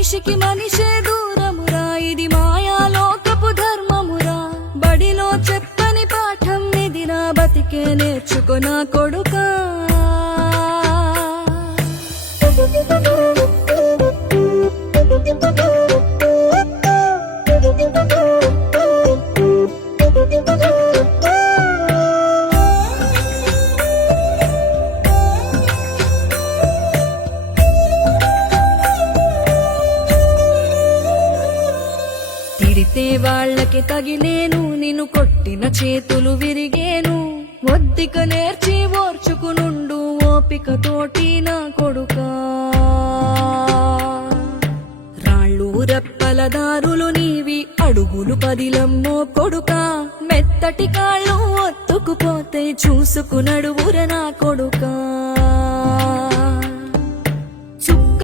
మనిషికి మనిషే దూరమురా, ఇది మాయాలోకపు ధర్మమురా. బడిలో చెప్పని పాఠం ఇదిరా, బతికే నేర్చుకొనా కొడుకా. తిడితే వాళ్ళకి తగిలేను, నిన్ను కొట్టిన చేతులు విరిగేను. ఒద్దిక నేర్చి ఓర్చుకునుండు ఓపికతోటి నా కొడుకా. రాళ్ళు రెప్పల దారులు నీవి, అడుగులు పదిలమ్మో కొడుకా. మెత్తటి కాళ్ళు ఒత్తుకుపోతే చూసుకునడువుర నా కొడుకా.